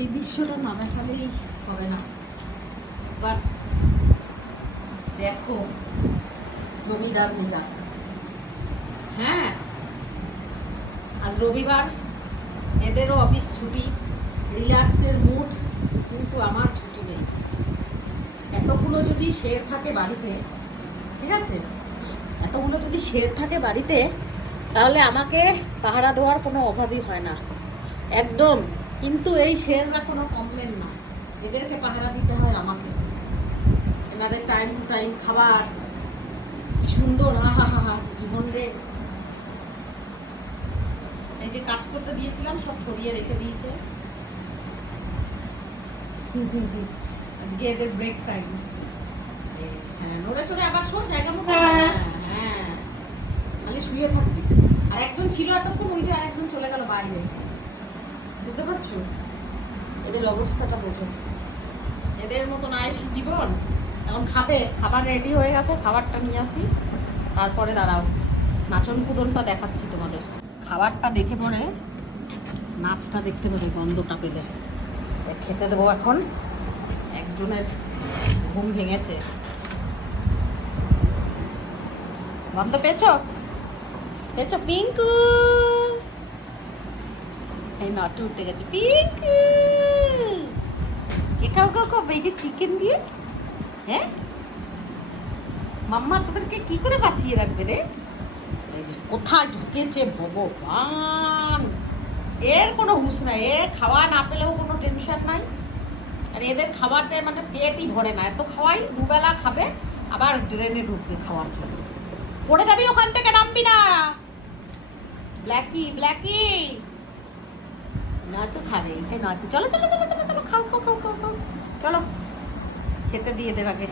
এই দৃশ্যটা না দেখালেই হবে না। এবার দেখো জমিদার মেয়েরা। হ্যাঁ, আজ রবিবার, এদেরও অফিস ছুটি, রিল্যাক্সের মুড, কিন্তু আমার ছুটি নেই। এতগুলো যদি শের থাকে বাড়িতে, ঠিক আছে, এতগুলো যদি শের থাকে বাড়িতে, তাহলে আমাকে পাহারা দেওয়ার কোনো অভাবই হয় না একদম। কিন্তু এই শেররা কোনো কমপ্লেন না, এদেরকে পাহারা দিতে হয় আমাকে। এনাদের টাইম টু টাইম খাবার, কি সুন্দর, আহা হা হা জীবন রে। এই যে কাজ করতে দিয়েছিলাম সব ছড়িয়ে রেখে দিয়েছে। আজকে এদের ব্রেক টাইম। হ্যাঁ, নড়ে চড়ে আবার শো, জায়গা মতো। হ্যাঁ হ্যাঁ, খালি শুয়ে থাকবি। আর একজন ছিল এতক্ষণ, ওই যে আরেকজন চলে গেল বাইরে। বুঝতে পারছো এদের অবস্থাটা? বোঝো, এদের মতন আয়েসি জীবন। এখন খাবে, খাবার রেডি হয়ে গেছে, খাবারটা নিয়ে আসি, তারপরে দাঁড়াও নাচন কুদনটা দেখাচ্ছি তোমাদের। খাবারটা দেখে পরে নাচটা দেখতে পাবে, গন্ধটা পেলে। খেতে দেবো এখন। একজনের ঘুম ভেঙেছে। গন্ধ পেয়েছো? পেয়েছো? পিঙ্কু, এই নটু উঠে গেছে। পিঙ্কু, কে খাও খাও খাও, এই যে চিকেন দিয়ে। হ্যাঁ মাম্মা তোদেরকে কি করে বাঁচিয়ে রাখবে রে? কোথায় ঢুকেছে ভগবান, এর কোনো হুঁশ নাই। এর খাওয়া না পেলেও কোনো টেনশন নাই। আর এদের খাবার দেয় মানে পেটই ভরে না, এত খাওয়াই, দুবেলা খাবে, আবার ড্রেনে ঢুকবে খাওয়ার জন্য। পড়ে যাবি, ওখান থেকে নামবি না। ব্ল্যাকি ব্ল্যাকি, না তো খাবে, না তো। চলো চলো চলো চলো চলো, খাও খাও খাও খাও খাও, চলো খেতে দিয়ে দেবে আগে।